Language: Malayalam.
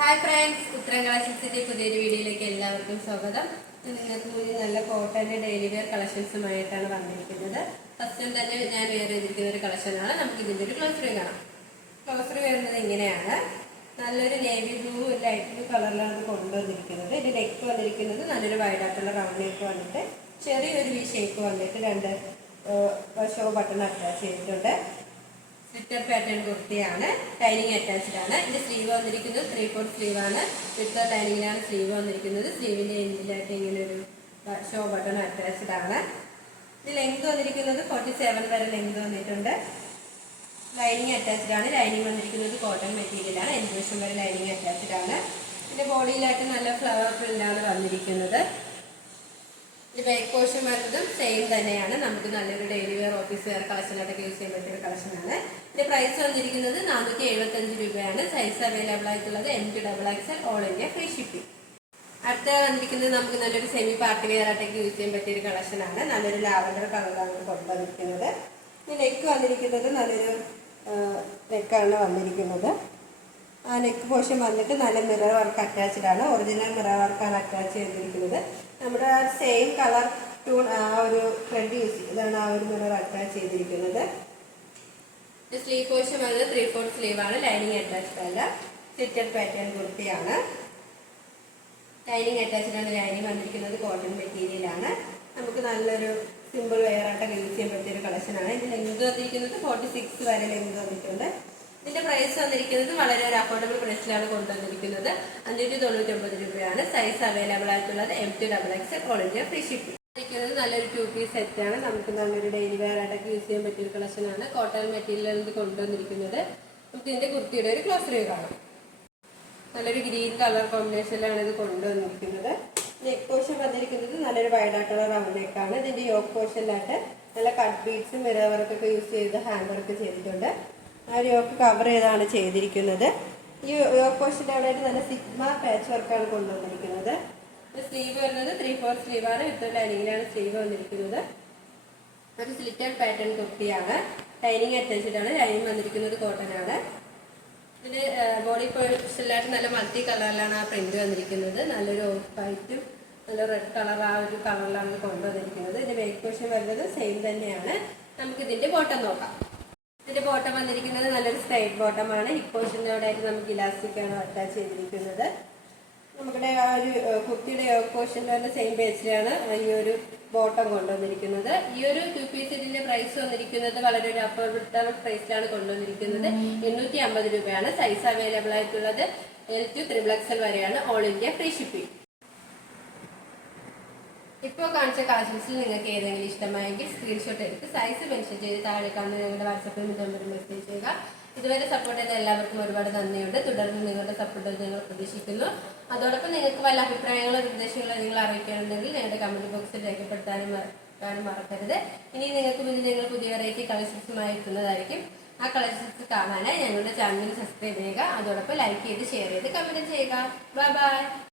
ഹായ് ഫ്രണ്ട്സ്, ഉത്തരം കളക്ഷൻസിന്റെ പുതിയൊരു വീഡിയോയിലേക്ക് എല്ലാവർക്കും സ്വാഗതം. നിങ്ങൾക്ക് മുന്നിൽ നല്ല കോട്ടന്റെ ഡെയിലി വെയർ കളക്ഷൻസുമായിട്ടാണ് വന്നിരിക്കുന്നത്. ഫസ്റ്റ് തന്നെ ഞാൻ വെയർ ചെയ്തിരിക്കുന്ന ഒരു കളക്ഷനാണ്. നമുക്ക് ഇതിന്റെ ഒരു ക്ലോസ് റീ കാണാം. ക്ലോസ് റീ വരുന്നത് ഇങ്ങനെയാണ്. നല്ലൊരു നേവി ബ്ലൂ ലൈറ്റ് ബ്ലൂ കളറിലാണ് കൊണ്ടുവന്നിരിക്കുന്നത്. ഇതിന്റെ നെക്ക് വന്നിരിക്കുന്നത് നല്ലൊരു വൈഡായിട്ടുള്ള റൗണ്ട് നെക്ക് വന്നിട്ട് ചെറിയൊരു വി ഷേപ്പ് വന്നിട്ട് രണ്ട് ഷോ ബട്ടൺ അറ്റാച്ച് ചെയ്തിട്ടുണ്ട്. സ്ലിറ്റർ പാറ്റേൺ കുർത്തിയാണ്. ലൈനിങ് അറ്റാച്ച്ഡ് ആണ്. ഇതിന്റെ സ്ലീവ് വന്നിരിക്കുന്നത് 3/4 സ്ലീവ് ആണ്. വിത്ത് ലൈനിങ്ങിലാണ് സ്ലീവ് വന്നിരിക്കുന്നത്. സ്ലീവിന്റെ എൻഡിലായിട്ട് ഇങ്ങനെ ഒരു ഷോ ബട്ടൺ അറ്റാച്ച്ഡ് ആണ്. ഇത് ലെങ്ത് വന്നിരിക്കുന്നത് 47 വരെ ലെങ്ത് വന്നിട്ടുണ്ട്. ലൈനിങ് അറ്റാച്ച്ഡ് ആണ്. ലൈനിങ് വന്നിരിക്കുന്നത് കോട്ടൺ മെറ്റീരിയൽ ആണ്. എൻഡ് വരെ ലൈനിങ് അറ്റാച്ച്ഡ് ആണ്. ഇതിന്റെ ബോഡിയിലായിട്ട് നല്ല ഫ്ലവർ പ്രിന്റാണ് വന്നിരിക്കുന്നത്. ഈ ബാക്ക് പോർഷൻ വരുന്നതും സെയിം തന്നെയാണ്. നമുക്ക് നല്ലൊരു ഡെയിലി വെയർ ഓഫീസ് വെയർ കളക്ഷനായിട്ടൊക്കെ യൂസ് ചെയ്യാൻ പറ്റിയ ഒരു കളക്ഷനാണ്. ഇതിന്റെ പ്രൈസ് വന്നിരിക്കുന്നത് 475 രൂപയാണ്. സൈസ് അവൈലബിൾ ആയിട്ടുള്ളത് MT XXL all India free shipping. അടുത്ത വന്നിരിക്കുന്നത് നമുക്ക് നല്ലൊരു സെമി പാർട്ടി വെയർ ആയിട്ടൊക്കെ യൂസ് ചെയ്യാൻ പറ്റിയ ഒരു കളക്ഷനാണ്. നല്ലൊരു ലാവൻഡർ കളറാണ് കൊണ്ടുവന്നിരിക്കുന്നത്. ഈ നെക്ക് വന്നിരിക്കുന്നത് നല്ലൊരു നെക്കാണ് വന്നിരിക്കുന്നത്. ആ നെക്ക് പോർഷൻ വന്നിട്ട് നല്ല മിറർ വർക്ക് അറ്റാച്ച്ഡ് ആണ്. ഒറിജിനൽ മിറർ വർക്കാണ് അറ്റാച്ച് ചെയ്തിരിക്കുന്നത്. നമ്മുടെ സെയിം കളർ ടൂൺ ആ ഒരു ത്രെഡ് യൂസ് ചെയ്താണ് ആ ഒരു മിറർ അറ്റാച്ച് ചെയ്തിരിക്കുന്നത്. സ്ലീവ് പോർഷൻ വന്നത് 3/4 സ്ലീവ് ആണ്. ലൈനിങ് അറ്റാച്ച്ഡ് അല്ല. സ്ലിറ്റഡ് പാറ്റേൺ കുർത്തിയാണ്. ലൈനിങ് അറ്റാച്ച്ഡ് ആണ്. ലൈനിങ് വന്നിരിക്കുന്നത് കോട്ടൺ മെറ്റീരിയൽ ആണ്. നമുക്ക് നല്ലൊരു സിമ്പിൾ വെയർ ആയിട്ടൊക്കെ യൂസ് ചെയ്യാൻ പറ്റിയ ഒരു കളക്ഷനാണ്. ഇതിന്റെ ലെങ്ത് വന്നിരിക്കുന്നത് 46 വരെ ലെങ്ത് വന്നിട്ടുണ്ട്. ഇതിന്റെ പ്രൈസ് വന്നിരിക്കുന്നത് വളരെ ഒരു അഫോർഡബിൾ പ്രൈസിലാണ് കൊണ്ടുവന്നിരിക്കുന്നത്. 599 രൂപയാണ്. സൈസ് അവൈലബിൾ ആയിട്ടുള്ളത് MT XXL all India free shipping. നല്ലൊരു 2 പീസ് സെറ്റ് ആണ്. നമുക്ക് നല്ലൊരു ഡെയിലി വെയർ ആയിട്ടൊക്കെ യൂസ് ചെയ്യാൻ പറ്റിയ ഒരു കളക്ഷനാണ്. കോട്ടൺ മെറ്റീരിയൽ കൊണ്ടുവന്നിരിക്കുന്നത്. നമുക്ക് ഇതിന്റെ കുർത്തിയുടെ ഒരു ക്ലോസ് റീ കാണാം. നല്ലൊരു ഗ്രീൻ കളർ കോമ്പിനേഷനിലാണ് ഇത് കൊണ്ടുവന്നിരിക്കുന്നത്. നെക്ക് പോർഷൻ വന്നിരിക്കുന്നത് നല്ലൊരു വൈഡായിട്ടുള്ള റൗണ്ട് നെക്കാണ്. ഇതിന്റെ യോക്ക് പോർഷനിലായിട്ട് നല്ല കട്ട് ബീഡ്സ് മിറർ വർക്കൊക്കെ യൂസ് ചെയ്ത് ഹാൻഡ് വർക്ക് ചെയ്തിട്ടുണ്ട്. ആ ഒരു യോക്ക് കവർ ചെയ്താണ് ചെയ്തിരിക്കുന്നത്. ഈ യോക്ക് പോർഷൻ്റെ അവിടെയായിട്ട് നല്ല സിഗ്മ പാച്ച് വർക്കാണ് കൊണ്ടുവന്നിരിക്കുന്നത്. സ്ലീവ് വരുന്നത് 3/4 സ്ലീവാണ്. വിത്ത് ലൈനിങ്ങിലാണ് സ്ലീവ് വന്നിരിക്കുന്നത്. ഒരു സ്ലിറ്റഡ് പാറ്റേൺ കുർത്തിയാണ്. ലൈനിങ് അറ്റാച്ച്ഡ് ആണ്. ലൈനിങ് വന്നിരിക്കുന്നത് കോട്ടൺ ആണ്. ഇതിന് ബോഡി പോർഷനിലായിട്ട് നല്ല മൾട്ടി കളറിലാണ് ആ പ്രിന്റ് വന്നിരിക്കുന്നത്. നല്ലൊരു ഓഫ് വൈറ്റും നല്ല റെഡ് കളർ ആ ഒരു കളറിലാണ് ഇത് കൊണ്ടുവന്നിരിക്കുന്നത്. ഇതിന്റെ ബാക്ക് പോർഷൻ വരുന്നത് സെയിം തന്നെയാണ്. നമുക്ക് ഇതിന്റെ ബോട്ടം നോക്കാം. ഇതിന്റെ ബോട്ടം വന്നിരിക്കുന്നത് നല്ലൊരു സ്ട്രൈറ്റ് ബോട്ടമാണ്. ഹിപ്പ് പോർഷൻ്റെ അവിടെയായിട്ട് നമുക്ക് ഇലാസ്റ്റിക് ആണ് അറ്റാച്ച് ചെയ്തിരിക്കുന്നത്. നമ്മുടെ ആ ഒരു കുർത്തിയുടെ യോക്ക് പോർഷൻ്റെ തന്നെ സെയിം പേജിലാണ് ഈ ഒരു ബോട്ടം കൊണ്ടുവന്നിരിക്കുന്നത്. ഈ ഒരു 2 പീസ് ഇതിന്റെ പ്രൈസ് വന്നിരിക്കുന്നത് വളരെ ഒരു അഫോർഡബിൾ പ്രൈസിലാണ് കൊണ്ടുവന്നിരിക്കുന്നത്. 850 രൂപയാണ്. സൈസ് അവൈലബിൾ ആയിട്ടുള്ളത് L to XXL വരെയാണ്. All India free shipping. ഇപ്പോൾ കാണിച്ച കളക്ഷൻസിൽ നിങ്ങൾക്ക് ഏതെങ്കിലും ഇഷ്ടമായെങ്കിൽ സ്ക്രീൻഷോട്ട് എടുത്ത് സൈസ് മെൻഷൻ ചെയ്ത് താഴെ കാണുന്ന ഞങ്ങളുടെ വാട്സാപ്പിൽ നമ്പർ മെസ്സേജ് ചെയ്യുക. ഇതുവരെ സപ്പോർട്ട് ചെയ്ത എല്ലാവർക്കും ഒരുപാട് നന്ദിയുണ്ട്. തുടർന്ന് നിങ്ങളുടെ സപ്പോർട്ട് ഞങ്ങൾ പ്രതീക്ഷിക്കുന്നു. അതോടൊപ്പം നിങ്ങൾക്ക് വല്ല അഭിപ്രായങ്ങളോ നിർദ്ദേശങ്ങളോ നിങ്ങൾ അറിയിക്കാനുണ്ടെങ്കിൽ ഞങ്ങളുടെ കമന്റ് ബോക്സിൽ രേഖപ്പെടുത്താനും മറക്കരുത്. ഇനി നിങ്ങൾക്ക് മുന്നിൽ ഞങ്ങൾ പുതിയ വെറൈറ്റി കളക്ഷൻസുമായി എത്തുന്നതായിരിക്കും. ആ കളക്ഷൻസ് കാണാനായി ഞങ്ങളുടെ ചാനൽ സബ്സ്ക്രൈബ് ചെയ്യുക. അതോടൊപ്പം ലൈക്ക് ചെയ്ത് ഷെയർ ചെയ്ത് കമന്റ് ചെയ്യുക. Bye bye.